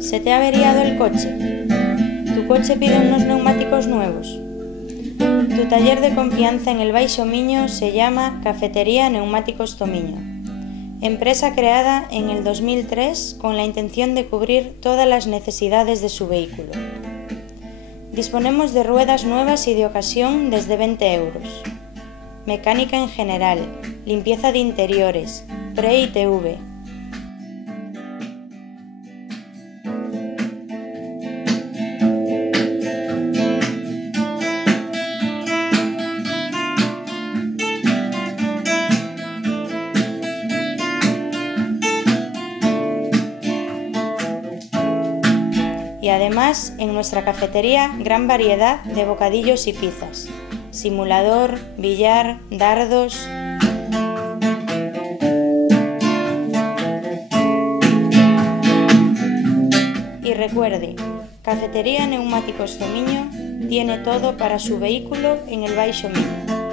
¿Se te ha averiado el coche? ¿Tu coche pide unos neumáticos nuevos? Tu taller de confianza en el Baixo Miño se llama Cafetería Neumáticos Tomiño, empresa creada en el 2003 con la intención de cubrir todas las necesidades de su vehículo. Disponemos de ruedas nuevas y de ocasión desde 20 euros, mecánica en general, limpieza de interiores, pre-ITV. Y además, en nuestra cafetería, gran variedad de bocadillos y pizzas, simulador, billar, dardos. Y recuerde, Cafetería Neumáticos Tomiño tiene todo para su vehículo en el Baixo Miño.